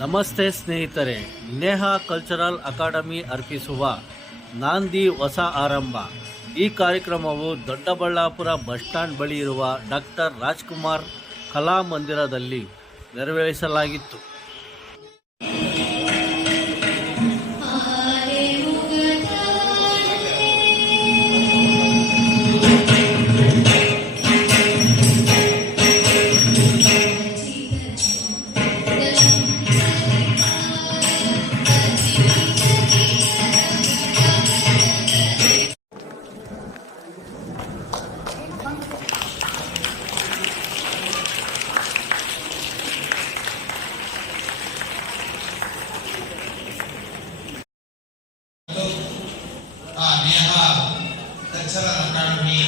ನಮಸ್ತೆ ಸ್ನೇಹಿತರೆ, Neha cultural academy ಅರ್ಪಿಸುವ ನಾಂದಿ ಹೊಸ ಆರಂಭ. ಈ ಕಾರ್ಯಕ್ರಮವು ದೊಡ್ಡಬಳ್ಳಾಪುರ ಬಸ್ ಸ್ಟ್ಯಾಂಡ್ ಬಳಿ ಇರುವ ಡಾಕ್ಟರ್ ರಾಜ್ಕುಮಾರ್ ಕಲಾ ಮಂದಿರದಲ್ಲಿ ನೆರವೇರಿಸಲಾಗಿತ್ತು. Neha cultural academy